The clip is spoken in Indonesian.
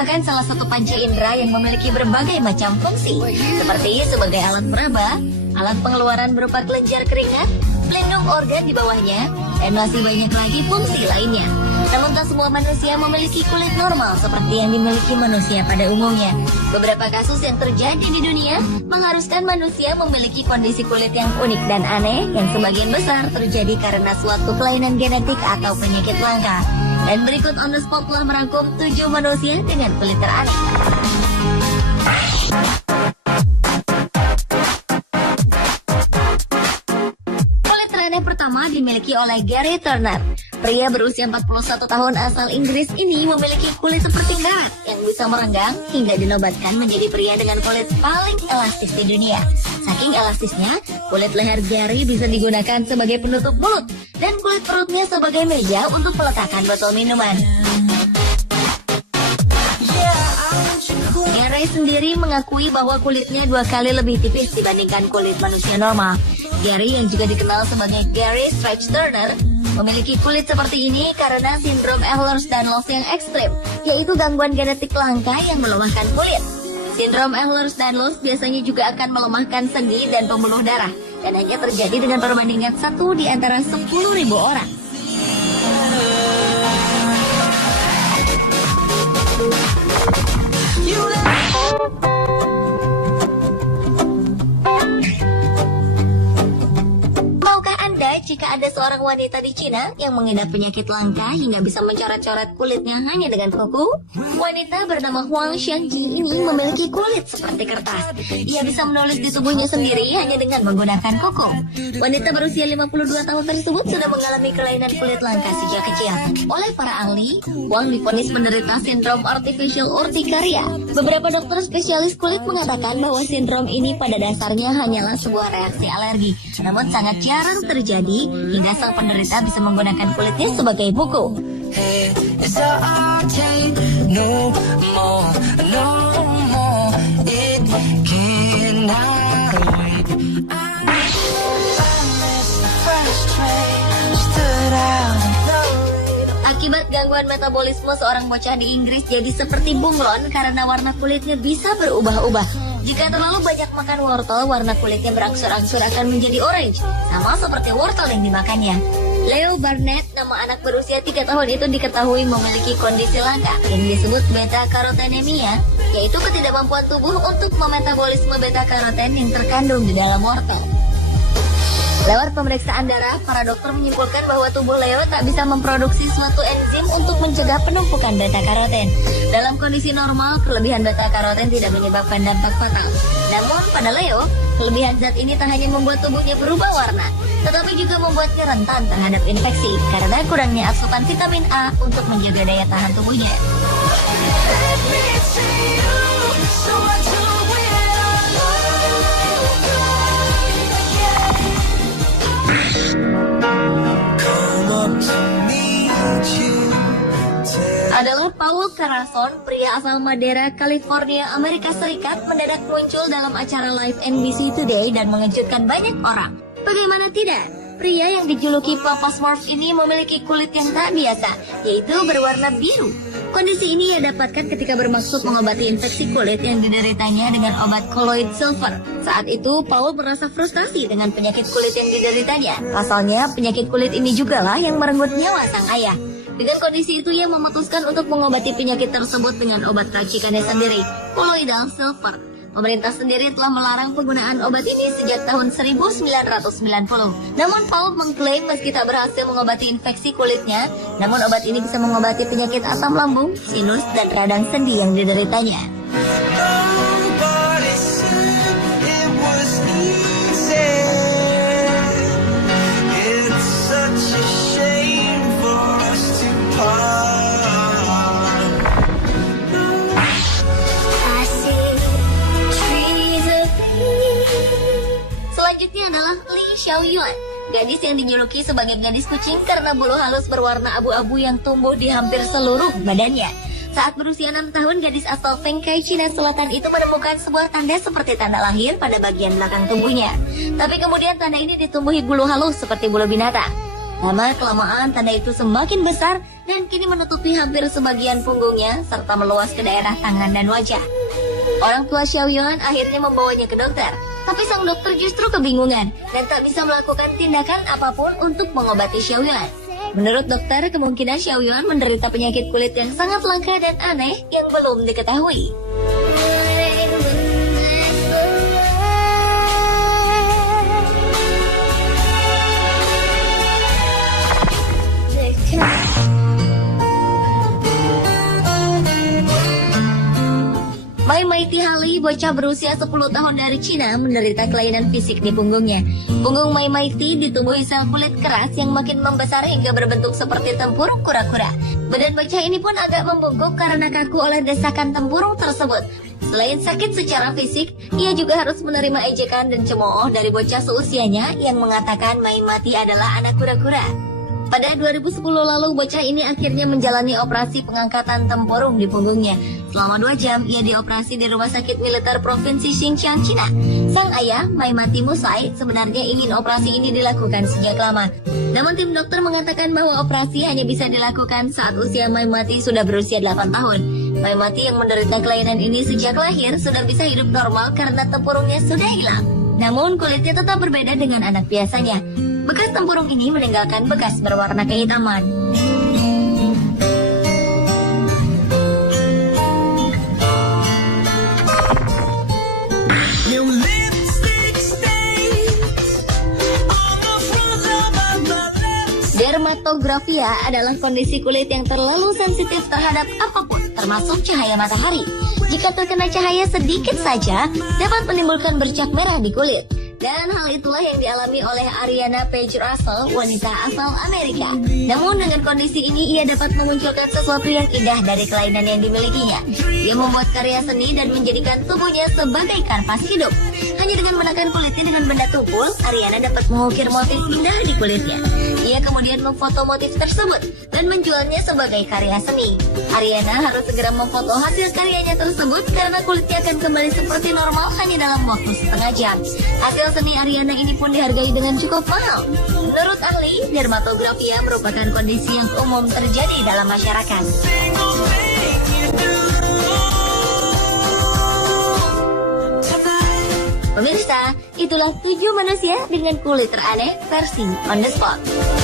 merupakan salah satu panca indera yang memiliki berbagai macam fungsi, seperti sebagai alat meraba, alat pengeluaran berupa kelenjar keringat, pelindung organ di bawahnya, dan masih banyak lagi fungsi lainnya. Namun tak semua manusia memiliki kulit normal seperti yang dimiliki manusia pada umumnya. Beberapa kasus yang terjadi di dunia mengharuskan manusia memiliki kondisi kulit yang unik dan aneh yang sebagian besar terjadi karena suatu kelainan genetik atau penyakit langka. Dan berikut On The Spot telah merangkum 7 manusia dengan kulit teraneh. Kulit teraneh pertama dimiliki oleh Gary Turner. Pria berusia 41 tahun asal Inggris ini memiliki kulit seperti karat yang bisa merenggang hingga dinobatkan menjadi pria dengan kulit paling elastis di dunia. Saking elastisnya, kulit leher Gary bisa digunakan sebagai penutup mulut dan kulit perutnya sebagai meja untuk meletakkan botol minuman. Gary sendiri mengakui bahwa kulitnya 2 kali lebih tipis dibandingkan kulit manusia normal. Gary yang juga dikenal sebagai Gary Stretch Turner memiliki kulit seperti ini karena sindrom Ehlers-Danlos yang ekstrim, yaitu gangguan genetik langka yang melemahkan kulit. Sindrom Ehlers-Danlos biasanya juga akan melemahkan sendi dan pembuluh darah, dan hanya terjadi dengan perbandingan 1 di antara 10.000 orang. Jika ada seorang wanita di Cina yang mengidap penyakit langka hingga bisa mencoret-coret kulitnya hanya dengan kuku, wanita bernama Huang Xiangji ini memiliki kulit seperti kertas. Ia bisa menulis di tubuhnya sendiri hanya dengan menggunakan kuku. Wanita berusia 52 tahun tersebut sudah mengalami kelainan kulit langka sejak kecil. Oleh para ahli, Huang divonis menderita sindrom artificial urtikaria. Beberapa dokter spesialis kulit mengatakan bahwa sindrom ini pada dasarnya hanyalah sebuah reaksi alergi, namun sangat jarang terjadi hingga sang penderita bisa menggunakan kulitnya sebagai buku. Akibat gangguan metabolisme, seorang bocah di Inggris jadi seperti bunglon karena warna kulitnya bisa berubah-ubah. Jika terlalu banyak makan wortel, warna kulitnya berangsur-angsur akan menjadi orange, sama seperti wortel yang dimakannya. Leo Barnett, nama anak berusia 3 tahun itu diketahui memiliki kondisi langka yang disebut beta-karotenemia, yaitu ketidakmampuan tubuh untuk memetabolisme beta-karoten yang terkandung di dalam wortel. Lewat pemeriksaan darah, para dokter menyimpulkan bahwa tubuh Leo tak bisa memproduksi suatu enzim untuk mencegah penumpukan beta-karoten. Dalam kondisi normal, kelebihan beta-karoten tidak menyebabkan dampak fatal. Namun pada Leo, kelebihan zat ini tak hanya membuat tubuhnya berubah warna, tetapi juga membuatnya rentan terhadap infeksi karena kurangnya asupan vitamin A untuk menjaga daya tahan tubuhnya. Adalah Paul Carason, pria asal Madera, California, Amerika Serikat, mendadak muncul dalam acara live NBC Today dan mengejutkan banyak orang. Bagaimana tidak? Pria yang dijuluki Papa Smurf ini memiliki kulit yang tak biasa, yaitu berwarna biru. Kondisi ini ia dapatkan ketika bermaksud mengobati infeksi kulit yang dideritanya dengan obat colloid silver. Saat itu, Paul merasa frustasi dengan penyakit kulit yang dideritanya. Pasalnya, penyakit kulit ini jugalah yang merenggut nyawa sang ayah. Dengan kondisi itu, ia memutuskan untuk mengobati penyakit tersebut dengan obat racikannya sendiri, colloidal silver. Pemerintah sendiri telah melarang penggunaan obat ini sejak tahun 1990. Namun Paul mengklaim meski tak berhasil mengobati infeksi kulitnya, namun obat ini bisa mengobati penyakit asam lambung, sinus, dan radang sendi yang dideritanya. Selanjutnya adalah Lee Xiaoyuan, gadis yang dijuluki sebagai gadis kucing karena bulu halus berwarna abu-abu yang tumbuh di hampir seluruh badannya. Saat berusia 6 tahun, gadis asal Fengkai, Cina Selatan itu menemukan sebuah tanda seperti tanda lahir pada bagian belakang tubuhnya. Tapi kemudian tanda ini ditumbuhi bulu halus seperti bulu binatang. Lama-kelamaan tanda itu semakin besar dan kini menutupi hampir sebagian punggungnya serta meluas ke daerah tangan dan wajah. Orang tua Xiaoyuan akhirnya membawanya ke dokter, tapi sang dokter justru kebingungan dan tak bisa melakukan tindakan apapun untuk mengobati Xiaoyuan. Menurut dokter, kemungkinan Xiaoyuan menderita penyakit kulit yang sangat langka dan aneh yang belum diketahui. Mai Maiti Hali, bocah berusia 10 tahun dari Cina, menderita kelainan fisik di punggungnya. Punggung Mai Maiti ditumbuhi sel kulit keras yang makin membesar hingga berbentuk seperti tempurung kura-kura. Badan bocah ini pun agak membungkuk karena kaku oleh desakan tempurung tersebut. Selain sakit secara fisik, ia juga harus menerima ejekan dan cemooh dari bocah seusianya yang mengatakan Mai Maiti adalah anak kura-kura. Pada 2010 lalu, bocah ini akhirnya menjalani operasi pengangkatan tempurung di punggungnya. Selama 2 jam, ia dioperasi di Rumah Sakit Militer Provinsi Xinjiang, Cina. Sang ayah, Mai Maiti Musai, sebenarnya ingin operasi ini dilakukan sejak lama. Namun tim dokter mengatakan bahwa operasi hanya bisa dilakukan saat usia Mai Maiti sudah berusia 8 tahun. Mai Maiti yang menderita kelainan ini sejak lahir sudah bisa hidup normal karena tempurungnya sudah hilang. Namun kulitnya tetap berbeda dengan anak biasanya. Bekas tempurung ini meninggalkan bekas berwarna kehitaman. Dermatografia adalah kondisi kulit yang terlalu sensitif terhadap apapun, termasuk cahaya matahari. Jika terkena cahaya sedikit saja, dapat menimbulkan bercak merah di kulit. Dan hal itulah yang dialami oleh Ariana Page Russell, wanita asal Amerika. Namun dengan kondisi ini ia dapat memunculkan sesuatu yang indah dari kelainan yang dimilikinya. Ia membuat karya seni dan menjadikan tubuhnya sebagai kanvas hidup. Hanya dengan menekan kulitnya dengan benda tumpul, Ariana dapat mengukir motif indah di kulitnya. Ia kemudian memfoto motif tersebut dan menjualnya sebagai karya seni. Ariana harus segera memfoto hasil karyanya tersebut karena kulitnya akan kembali seperti normal hanya dalam waktu setengah jam. Hasil seni Ariana ini pun dihargai dengan cukup mahal. Menurut ahli, dermatografia merupakan kondisi yang umum terjadi dalam masyarakat. Pemirsa, itulah 7 manusia dengan kulit teraneh versi On The Spot.